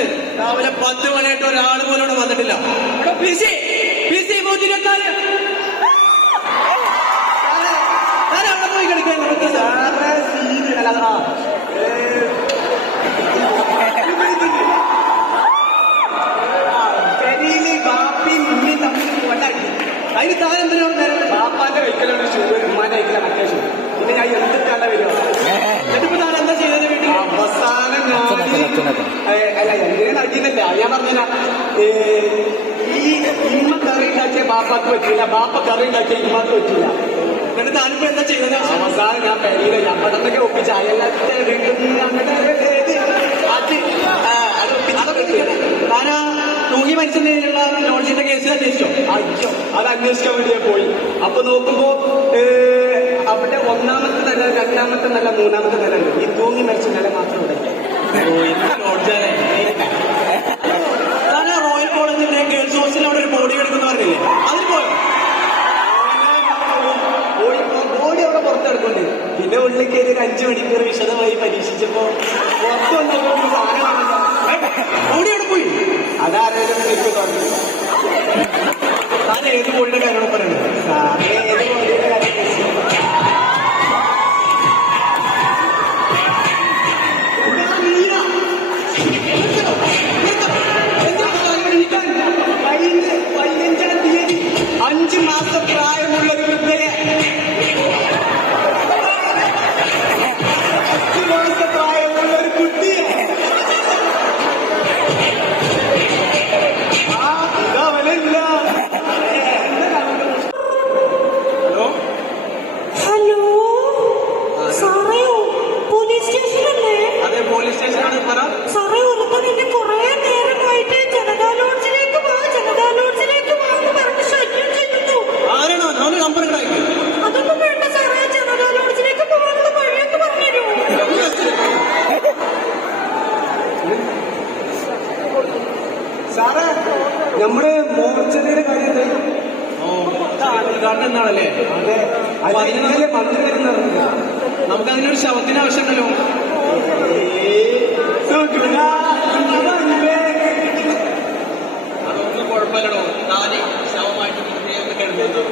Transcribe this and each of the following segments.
വിളിച്ചത്. രാവിലെ 10 മണിയായിട്ട് ഒരാൾ പോലും ഇവിടെ വന്നിട്ടില്ല. ഞാൻ അവിടെ പോയി കളിക്കാൻ അതിന് താരം എന്തിനാ ബാപ്പാന്റെ വെക്കലാണ് ഷൂ, ഉമ്മാന്റെ വെക്കല മറ്റേ ഷൂ. പിന്നെ ഞാൻ എന്തിട്ടാണ് വരിക? എന്നിട്ടിപ്പോ താൻ എന്താ ചെയ്തത് വീട്ടിൽ? അവസാനം അല്ല എന്തിനാ അടിയുന്നില്ല. ഞാൻ പറഞ്ഞില്ല, ഈ ഇമ്മ കറി ഉണ്ടാക്കിയ ബാപ്പാക്ക് പറ്റില്ല, ബാപ്പ കറി ഉണ്ടാക്കിയ ഇമ്മക്ക് പറ്റില്ല. എന്നിട്ട് താനിപ്പോ എന്താ ചെയ്തത്? അവസാനം ഞാൻ പെരിയില്ല, ഞാൻ പടത്തൊക്കെ ഒപ്പിച്ച് അയലത്തെ വീട്ടിൽ നിന്ന് അങ്ങനെ താനാ തൂങ്ങി മരിച്ചതിനുള്ള ലോഡ്ജിന്റെ കേസ് അന്വേഷിച്ചോ? അയ്യോ, അത് അന്വേഷിക്കാൻ വേണ്ടി ഞാൻ പോയി. അപ്പൊ നോക്കുമ്പോ അവിടെ 1ാമത്തെ നില, 2ാമത്തെ നില, 3ാമത്തെ നില ഉണ്ട്. ഈ തൂങ്ങി മരിച്ച നില മാത്രം ഇവിടെ. ലോഡ്ജാണ്. താനാ റോയൽ കോളേജിന്റെ ഗേൾസ് ഹോസ്റ്റലിൽ അവിടെ ഒരു ബോഡി എടുക്കുന്ന പറഞ്ഞില്ലേ, അതിൽ പോയോ? ബോഡി അവിടെ പുറത്തെടുക്കുന്നുണ്ട്. പിന്നെ ഉള്ളിൽ കയറി ഒരു 5 മണിക്കൂർ വിശദമായി പരീക്ഷിച്ചപ്പോ പുറത്തു വന്നപ്പോ സാധനം ബോഡി അവിടെ പോയി. അതാരും എനിക്ക് തോന്നി. താൻ ഏത് ബോഡിയുടെ കാര്യമാണ് പറയുന്നത്? കഴിഞ്ഞ 15-ാം തീയതി 5 മാസം പ്രായമുള്ള ഒരു വൃദ്ധയെ 5 മാസം പ്രായമുള്ള ഒരു കുട്ടിയെ സാറേ, നമ്മുടെ മോർച്ചറിയുടെ കാര്യം ഉദ്ഘാടനം എന്നാണല്ലേ? അതെ, മന്ത്രി വരുന്നറിയില്ല. നമുക്കതിനൊരു ശവത്തിന് ആവശ്യമുണ്ടല്ലോ. അതൊന്നും കുഴപ്പമില്ലടോ. താന് ശവമായിട്ട് കിടന്നു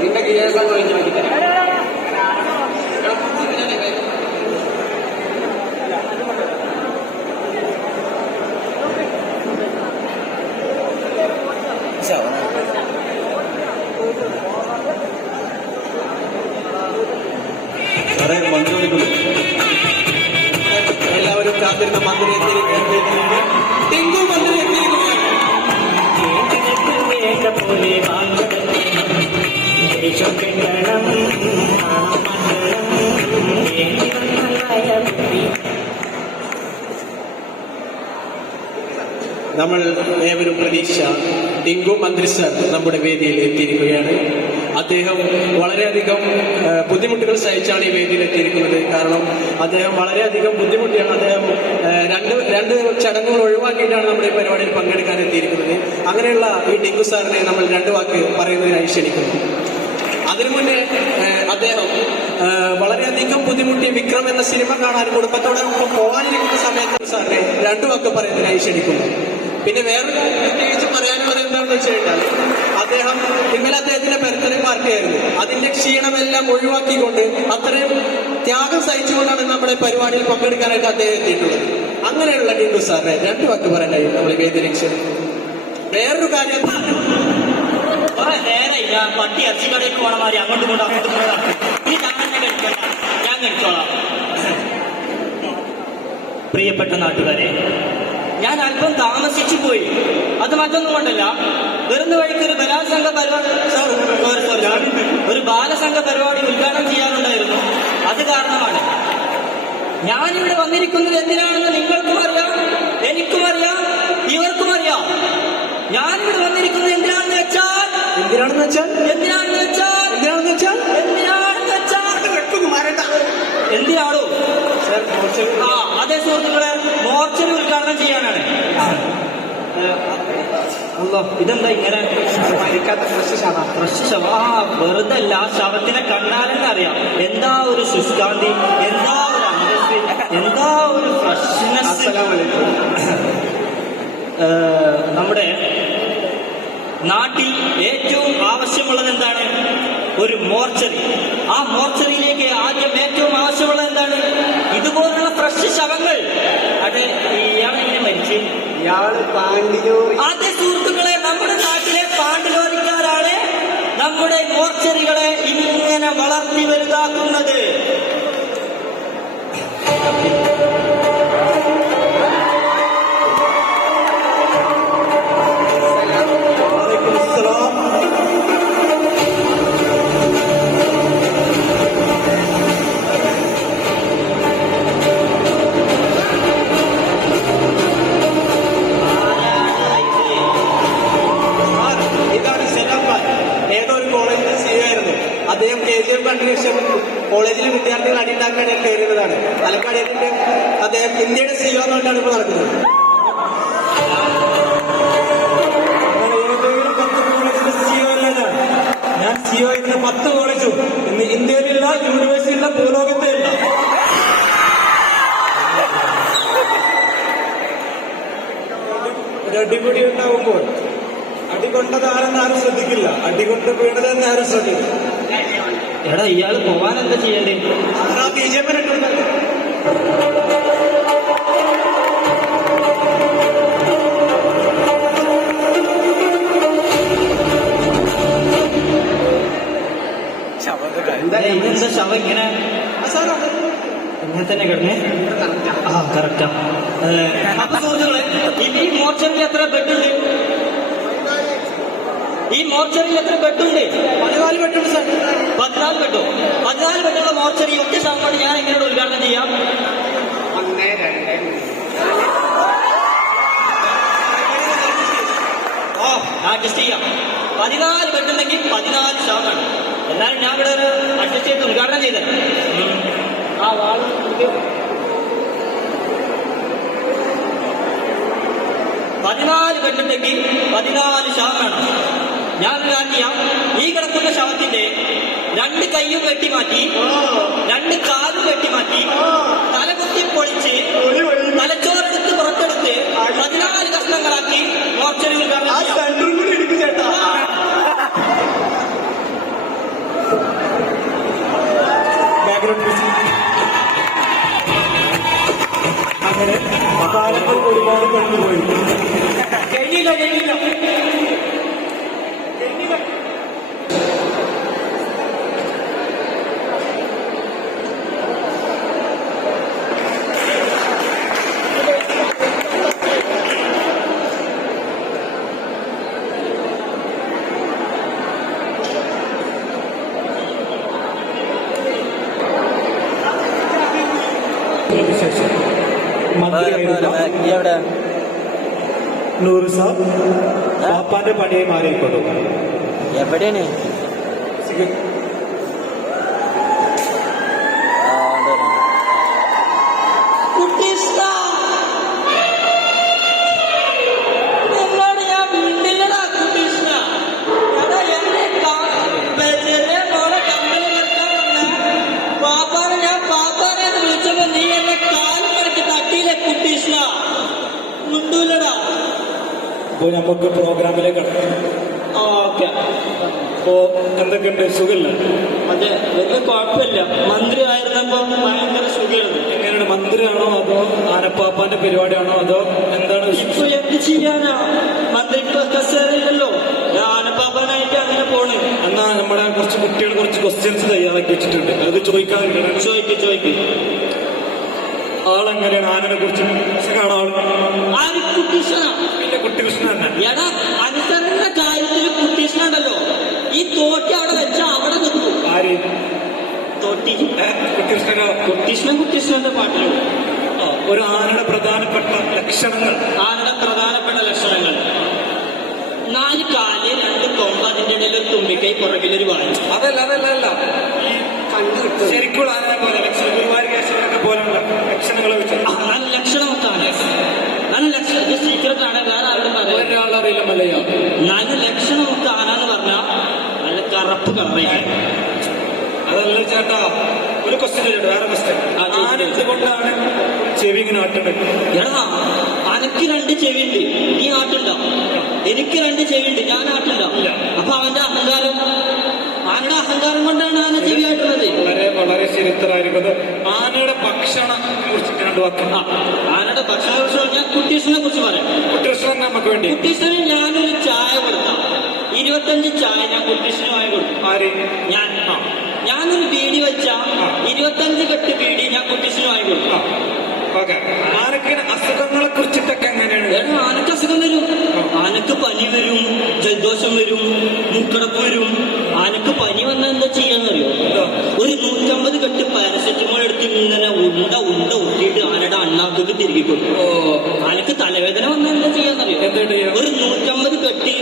നിന്റെ കേസ് കഴിഞ്ഞു വയ്ക്കുന്നത്. എല്ലാവരും കാത്തിരുന്ന മന്ത്രി ടിങ്കു മന്ത്രി നമ്മൾ ഏവരും പ്രതീക്ഷ ടിങ്കു മന്ത്രി സർ നമ്മുടെ വേദിയിൽ എത്തിയിരിക്കുകയാണ്. അദ്ദേഹം വളരെയധികം ബുദ്ധിമുട്ടുകൾ സഹിച്ചാണ് ഈ വേദിയിൽ എത്തിയിരിക്കുന്നത്. കാരണം അദ്ദേഹം വളരെയധികം ബുദ്ധിമുട്ടിയാണ്. അദ്ദേഹം രണ്ട് ചടങ്ങുകൾ ഒഴിവാക്കിയിട്ടാണ് നമ്മുടെ ഈ പരിപാടിയിൽ പങ്കെടുക്കാൻ എത്തിയിരിക്കുന്നത്. അങ്ങനെയുള്ള ഈ ടിങ്കു സാറിനെ നമ്മൾ 2 വാക്ക് പറയുന്നതിനായി ക്ഷണിക്കുന്നു. അതിനു മുന്നേ അദ്ദേഹം വളരെയധികം ബുദ്ധിമുട്ടി വിക്രം എന്ന സിനിമ കാണാൻ കുടുംബത്തോടൊപ്പം പോകാനിരിക്കുന്ന സമയത്ത് സാറിനെ 2 വാക്ക് പറയുന്നതിനായി ക്ഷണിക്കുന്നു. പിന്നെ വേറൊരു പ്രത്യേകിച്ച് പറയാനുള്ളത് എന്താണെന്ന് വെച്ച് കഴിഞ്ഞാൽ, ഇന്നലെ അദ്ദേഹത്തിന്റെ ബർത്ത്ഡേ പാർട്ടി ആയിരുന്നു. അതിന്റെ ക്ഷീണമെല്ലാം ഒഴിവാക്കിക്കൊണ്ട് അത്രയും ത്യാഗം സഹിച്ചുകൊണ്ടാണ് നമ്മുടെ പരിപാടിയിൽ പങ്കെടുക്കാനായിട്ട് അദ്ദേഹം എത്തിയിട്ടുള്ളത്. അങ്ങനെയുള്ള ടിങ്കു സാറിനെ 2 വാക്ക് പറയാനായി നമ്മൾ വേദിയിലേക്ക്. വേറൊരു കാര്യം, പട്ടി ഇറച്ചി കടയിൽ പോണ മാതിരി അങ്ങോട്ടും ഇനി ഞാൻ കഴിച്ചോളാം. പ്രിയപ്പെട്ട നാട്ടുകാരെ, ഞാൻ അല്പം താമസിച്ചു പോയി. അത് മറ്റൊന്നും കൊണ്ടല്ല, വരുന്ന വഴിക്ക് ഒരു ബലാത്സംഗ പരിപാടി ഒരു ബാലസംഘ പരിപാടി ഉദ്ഘാടനം ചെയ്യാനുണ്ടായിരുന്നു. അത് കാരണമാണ് ഞാനിവിടെ വന്നിരിക്കുന്നത്. എന്തിനാണെന്ന് നിങ്ങൾക്കും അറിയാം, എനിക്കും അറിയാം, ഇവർക്കും അറിയാം. ഞാനിവിടെ വന്നിരിക്കുന്നത് എന്തിനാണെന്ന് വെച്ചാൽ എന്തിനാണോ? അതേ സുഹൃത്തുക്കളെ, മോർച്ചറി ഉദ്ഘാടനം ചെയ്യാനാണ്. ഇതെന്താ ഇങ്ങനെ ഫ്രഷ് ശവം? വെറുതെ അല്ല, ശവത്തിനെ കണ്ടാലെന്നെ അറിയാം എന്താ ഒരു ശുഷ്കാന്തി, എന്താ ഒരു അന്തസ്സ്, എന്താ ഒരു ഫ്രഷ്നെസ് നമ്മുടെ നാട്ടിൽ ഏറ്റവും ആവശ്യമുള്ളത് എന്താണ്? ഒരു മോർച്ചറി. ആ മോർച്ചറിയിലേക്ക് ആദ്യം ഏറ്റവും ആവശ്യമുള്ളത് എന്താണ്? ഇതുപോലുള്ള ഫ്രഷ് ശവങ്ങൾ. അത് ഇയാളെങ്ങനെ മരിച്ച്? ഇയാള് പാണ്ടിലൂരി. ആദ്യ സുഹൃത്തുക്കളെ, നമ്മുടെ നാട്ടിലെ പാണ്ടിലോരിക്കാരാണ് നമ്മുടെ മോർച്ചറികളെ ഇങ്ങനെ വളർത്തി വലുതാക്കുന്നത്. അദ്ദേഹം KGF കണ്ടതിന് ശേഷം കോളേജിലെ വിദ്യാർത്ഥികൾ അടിയുണ്ടാക്കാൻ കയറുന്നതാണ്. പാലക്കാട് അദ്ദേഹം ഇന്ത്യയുടെ CEO എന്നാണ് ഇപ്പോൾ നടക്കുന്നത്. ഞാൻ CEO ഇരുന്ന 10 കോളേജും ഇന്ന് ഇന്ത്യയിലുള്ള യൂണിവേഴ്സിറ്റിയിലുള്ള ഭൂലോകത്തെ ഇല്ല. ഒരു അടിപൊളി ഉണ്ടാവുമ്പോൾ അടികൊണ്ടതാരെന്ന് ആരും ശ്രദ്ധിക്കില്ല, അടികൊണ്ട് വീണതെന്ന് ആരും ശ്രദ്ധിക്കില്ല. എടാ, ഇയാൾ പോവാൻ എന്താ ചെയ്യണ്ടേ? BJP ഇതെന്താ ശവം ഇങ്ങനെ ഇങ്ങനെ തന്നെ കിടന്നേ? ആ, കറക്റ്റാ. അപ്പൊ സുഹൃത്തുക്കളെ, ഈ മോർച്ചറിൽ എത്ര ബെഡുണ്ട്? ഈ മോർച്ചറിയിൽ എത്ര ബെഡുണ്ട്? 14 ബെഡുണ്ട് സാർ. 14 ബെഡോ? 14 ബെഡുള്ള മോർച്ചറി ഒറ്റ ശവം കൊണ്ട് ഞാൻ എങ്ങനെ ഉദ്ഘാടനം ചെയ്യാം? 1, 2, ഓ, അഡ്ജസ്റ്റ് ചെയ്യാം. 14 ബെഡുണ്ടെങ്കിൽ 14 ശവമാണ്. എന്നാലും ഞാൻ ഇവിടെ ഒരു അഡ്ജസ്റ്റ് ചെയ്ത് ഉദ്ഘാടനം ചെയ്തത്. ആ വാൾ 14 ബെഡുണ്ടെങ്കിൽ 14 ശവം വേണം. ഞാൻ കാര്യം ചെയ്യാം. ഈ കിടക്കുന്ന ശവത്തിന്റെ 2 കൈയും വെട്ടിമാറ്റി, 2 കാലും വെട്ടിമാറ്റി, തലകുത്തി പൊളിച്ച് തലച്ചോറെടുത്ത് പുറത്തെടുത്ത് 14 കഷ്ണങ്ങളാക്കി മോർച്ചറി ഉദ്ഘാടനം ചെയ്യാം. ചേട്ടാ. അങ്ങനെ കാലങ്ങൾ ഒരുപാട് കണ്ടുപോയി. കഴിഞ്ഞില്ല. ശേഷം മന്ത്രിയായിരുന്ന നൂറ് സാബ് പാപ്പാന്റെ പണിയെ മാറിക്കൊണ്ടു. എവിടെയാണ്? നിങ്ങളോട് ഞാൻ വീട്ടിലടാ കുട്ടീഷ്ണ. എടാ, എന്നെ ചെറിയ മോളെ കമ്പനി നിർത്താൻ വന്ന പാപ്പാനെ ഞാൻ പാപ്പാനെ വിളിച്ചപ്പോ നീ എന്നെ കാലും മടക്കി തട്ടിയില്ലേ കുട്ടീഷ്ണ? മുണ്ടൂലടാ. അപ്പോ നമുക്ക് പ്രോഗ്രാമിലേക്ക് കടക്കാം. ഓക്കെ. അപ്പോ എന്തൊക്കെയുണ്ട്? സുഖമില്ല? അതെ, വലിയ കുഴപ്പമില്ല. മന്ത്രി ആയിരുന്നപ്പോ ഭയങ്കര സുഖമായിരുന്നു. എങ്ങനെയാണ്? മന്ത്രിയാണോ അതോ ആനപ്പാപ്പാന്റെ പരിപാടിയാണോ അതോ എന്താണ്? ഇപ്പൊ എന്ത് ചെയ്യാനാ? മന്ത്രി ഇപ്പൊ കസേരയില്ലല്ലോ. ആനപ്പാപ്പനായിട്ട് അങ്ങനെ പോണ്. എന്നാ നമ്മുടെ കുറച്ച് കുട്ടികൾ കുറച്ച് ക്വസ്റ്റ്യൻസ് തയ്യാറാക്കി വെച്ചിട്ടുണ്ട്, അത് ചോദിക്കാൻ. ചോദിക്കും. ആളെങ്ങനെയാണ്? ആനനെ കുറിച്ച് കാണാൻ ആര്? കുട്ടീഷ്ണ. പിന്നെ കുട്ടികൃഷ്ണൻ തന്നെ. എടാ, അനുസരണ കാര്യത്തിൽ കുട്ടീഷ്ണ ഉണ്ടല്ലോ, ഈ തോട്ടി അവിടെ വെച്ച അവിടെ നിൽക്കും. ആര്? തോട്ടി. കുട്ടികൃഷ്ണനോ? കുട്ടീഷ്ണന്റെ പാട്ടിലുണ്ട്. ഒരു ആനയുടെ പ്രധാനപ്പെട്ട ലക്ഷണങ്ങൾ. ആനയുടെ പ്രധാനപ്പെട്ട ലക്ഷണങ്ങൾ: 4 കാല്, 2 കൊമ്പ്, അതിന്റെ ഇടയിൽ ഒരു തുമ്പിക്കൈ, പുറകിലൊരു വായു. അതല്ല ഈ കണ്ടു കിട്ടും ശരിക്കുള്ള ആനയെ പോലെ ഗുരുവായൂർ കേശവനൊക്കെ പോലുള്ള ലക്ഷണങ്ങൾ വെച്ചു. നല്ല ലക്ഷണമൊക്കെയാണ്. നല്ല ലക്ഷണം. ഇത് സീക്രട്ടാണ്, വേറെ ആരോടും പറയാം. ഒരാളറിയില്ല മല്ലയോ. നല്ല ലക്ഷണമൊക്കെ ആനാന്ന് പറഞ്ഞാൽ നല്ല കറുപ്പ് കറയാണ്. അതല്ല ചേട്ടാ, ഒരു ക്വസ്റ്റ്യൻ ചോദിച്ചോട്ടെ, വേറെ ക്വസ്റ്റ്യൻ. ആന എന്തുകൊണ്ടാണ് ചെവി ഇങ്ങനെ ആട്ടുന്നത്? എടാ അനക്ക് 2 ചെവിയുണ്ട്, നീ ആട്ടുണ്ടോ? എനിക്ക് 2 ചെവിയുണ്ട്, ഞാൻ ആട്ടുണ്ടോ? അപ്പൊ അവന്റെ അഹങ്കാരം, ആനയുടെ അഹങ്കാരം കൊണ്ടാണ് ആന ചെവി ആട്ടുന്നത്. വളരെ വളരെ ചരിത്രമായിരിക്കുന്നത്. ആനയുടെ ഭക്ഷണം കുറിച്ച് രണ്ട് വാക്ക്. ആനയുടെ ഭക്ഷണത്തെ കുറിച്ച് ഞാൻ കുട്ടീഷനെ കുറിച്ച് പറയാം. കുട്ടികൃഷ്ണൻ നമുക്ക് വേണ്ടി. കുട്ടീഷന് ഞാനൊരു ചായ കൊടുക്കാം, 25 ചായ ഞാൻ കുട്ടീഷന് വാങ്ങി കൊടുക്കും. ആര്? ഞാനൊരു ബീഡി വെച്ച 25 കെട്ട് ബീഡി ഞാൻ കുട്ടീഷന് വാങ്ങി കൊടുക്കും. ഓക്കെ. ആനക്ക് അസുഖങ്ങളെ കുറിച്ചിട്ടൊക്കെ എങ്ങനെയാണ്? ആനക്ക് അസുഖം വരും, ആനക്ക് പനി വരും, ജലദോഷം വരും, മൂക്കടപ്പ് വരും. ആനക്ക് പനി വന്നാൽ എന്താ ചെയ്യാന്നറിയോ? ഒരു 150 കെട്ട് പാരസെറ്റമോൾ എടുത്ത് ഇങ്ങനെ ഉണ്ട ഉരുട്ടിയിട്ട് ആനയുടെ അണ്ണാക്കൊക്കെ തിരികെ കൊടുക്കും. ആനക്ക് തലവേദന വന്നാൽ എന്താ ചെയ്യാന്നറിയോ? ഒരു 150 കെട്ടി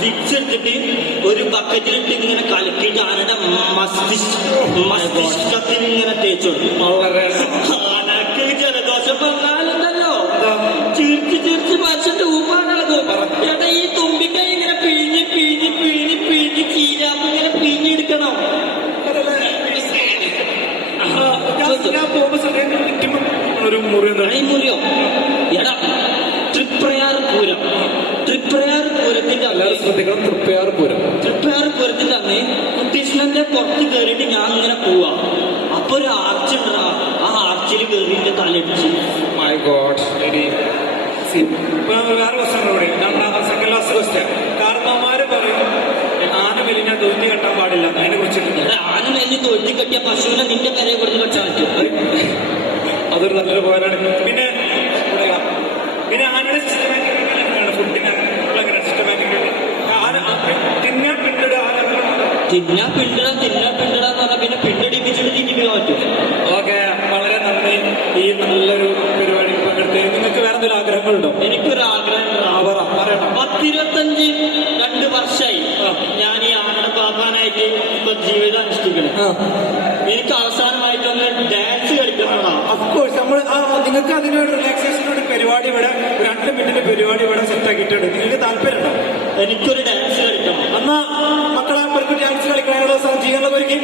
വിക്സ് എടുത്തിട്ട് ഒരു ബക്കറ്റിലിട്ട് ഇങ്ങനെ കലക്കിയിട്ട് ആനയുടെ മസ്തിഷ്കത്തിൽ ഇങ്ങനെ തേച്ചു കൊടുക്കും. ആനക്ക് ജലദോഷം വന്നാലുണ്ടല്ലോ ചിരിച്ച് പറിച്ചിട്ട് ഊപ്പാടാകും. എടാ ഈ തുമ്പിക്കൈ ഇങ്ങനെ പിഴിഞ്ഞ് ചീരാപ്പ് ഇങ്ങനെ പിഴിഞ്ഞെടുക്കണം. ഞാൻ പോകുമ്പോ സമയം ഒരു മുറി മുറിയോ? എടാ തൃപ്രയാർ പൂരത്തിന്റെ ശ്രദ്ധിക്കണം, തൃപ്പയാർ പൂരത്തിന്റെ അന്ന് കുട്ടീഷ്ണന്റെ പുറത്ത് കയറിയിട്ട് ഞാൻ ഇങ്ങനെ പോവാ. അപ്പൊ ഒരു ആർച്ച് ഉണ്ടാ, ആ ആർച്ചിൽ കയറിയിട്ട് തലടിച്ച്. My god. വേറെ ക്വസ്റ്റ്യൻ, സെക്കൻഡ് ലാസ്റ്റ് ക്വസ്റ്റ്യൻ. കാരണവന്മാര് പറയും ആന വലിയ തൊഴുത്തി കെട്ടാൻ പാടില്ല, അതിനെ കുറിച്ചിട്ട്. ആന മെല്ലിന് തൊഴുത്തി കെട്ടിയ പശുവിനെ നിന്റെ കരയെ കൊടുത്ത് കെട്ടാൻ പറ്റും. അതൊരു നല്ലൊരു പോരാണ്. പിന്നെ ആനയുടെ സിസ്റ്റമാറ്റിക് ഫുഡിന് സിസ്റ്റമാറ്റിക് തിന്നാ പിണ്ടിടാന്ന് പറഞ്ഞാൽ പിന്നെ പിണ്ടിടിപ്പിച്ചിട്ട് തിന്നിക്കാൻ പറ്റും. ഓക്കെ, വളരെ നന്ദി ഈ നല്ലൊരു പരിപാടി പങ്കെടുത്ത്. നിങ്ങൾക്ക് വേറെ എന്തെങ്കിലും ആഗ്രഹങ്ങളുണ്ടോ? എനിക്കൊരു ആഗ്രഹം, 10-25 വർഷമായി ഞാൻ ഈ ആനയുടെ പാപ്പാനായിട്ട് ഇപ്പൊ ജീവിതം അനുഷ്ഠിക്കണം. എനിക്ക് അവസാനമായിട്ടൊന്ന് ഡാൻസ് കളിക്കണോ? അഫ്കോഴ്സ് നമ്മൾ നിങ്ങൾക്ക് അതിനൊരു റിലാക്സേഷനോട് പരിപാടി ഇവിടെ 2 മിനിറ്റിന്റെ പരിപാടി ഇവിടെ സെറ്റ് ആക്കിയിട്ടുണ്ട്. നിങ്ങൾക്ക് താല്പര്യമുണ്ടോ? എനിക്കൊരു ഡാൻസ് കളിക്കണം. എന്നാ മക്കളെ അവർക്ക് ഡാൻസ് കളിക്കാനുള്ള സജ്ജീകരണം ഒരുക്കി.